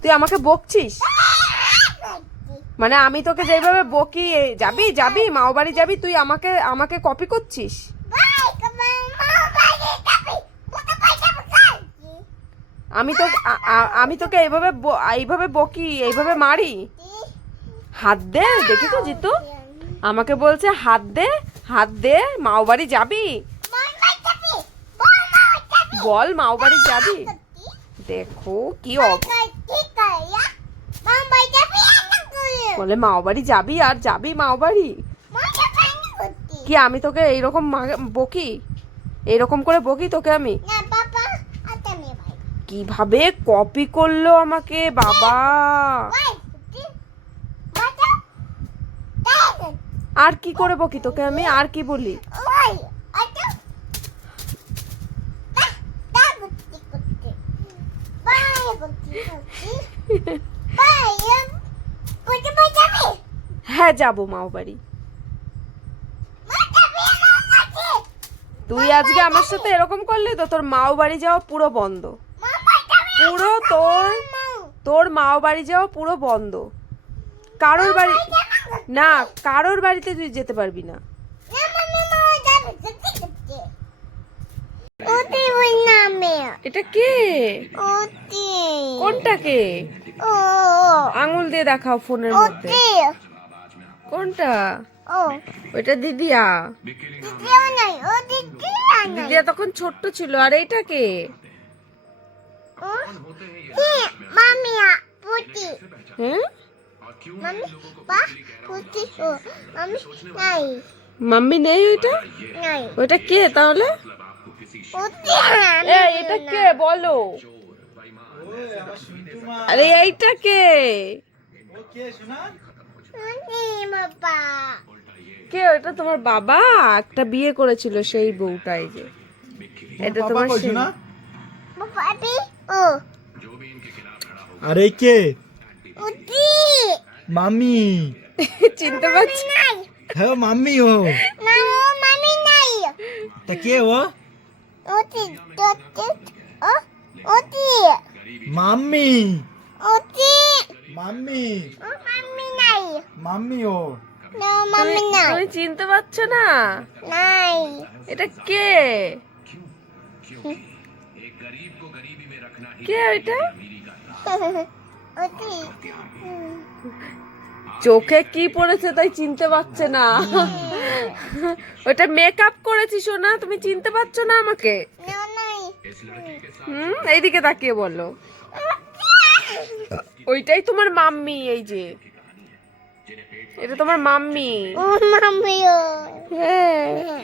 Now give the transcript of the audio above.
তুই আমাকে বকছিস? মানে আমি তোকে যেভাবে বকি, যাবি যাবি মাও বাড়ি যাবি, তুই আমাকে আমাকে কপি করছিস? আমি তোকে এইভাবে বকি, এইভাবে মারি? হাত দে, দেখি তো জিতু আমাকে বলছে হাত দে, হাত দে, মাও বাড়ি যাবি? বল মাও বাড়ি যাবি? দেখো কি বলে মাও বাড়ি যাবি, আর যাবি মাও বাড়ি? কি আমি তোকে এইরকম বকি, এইরকম করে বকি তোকে আমি? কিভাবে কপি করলো আমাকে বাবা! আর কি করে বকি তোকে আমি, আর কি বলি? হ্যাঁ যাবো মাও বাড়ি। তুই আজকে আমার সাথে এরকম করলি তো তোর মাও বাড়ি যাওয়া পুরো বন্ধ, পুরো তোর মাও বাড়ি যাওয়া পুরো বন্ধ। কারোর বাড়ি না, কারোর বাড়িতে তুই যেতে পারবি না। এটা কে? কোনটা কে? আঙুল দিয়ে দেখাও ফোনের মধ্যে। কোনটা? ওইটা দিদিয়া। দিদিয়া তখন ছোট্ট ছিল। আর এইটা কে? মাম্মি নেই ওইটা? ওইটা কে তাহলে? এটা কে বলো? আরে এইটা কে? কে? ওটা তোমার বাবা একটা বিয়ে করেছিল সেই বউটাই যে। এটা তোমার আরে কে? মাম্মি। চিনতে পারছি? হ্যাঁ মাম্মি ও। তা কে ও? মাম্মি। মাম্মি। মাম্মি ও। তুমি চিনতে পারছো না? এটা কে? কে ওইটা? চোখে কি পড়েছে তাই চিনতে পারছে না। ওটা মেকআপ করেছি সোনা, তুমি চিনতে পারছো না আমাকে? এইদিকে তাকিয়ে বলো। ওইটাই তোমার মাম্মি, এই যে এটা তোমার মাম্মি। মাম্মি। হ্যাঁ।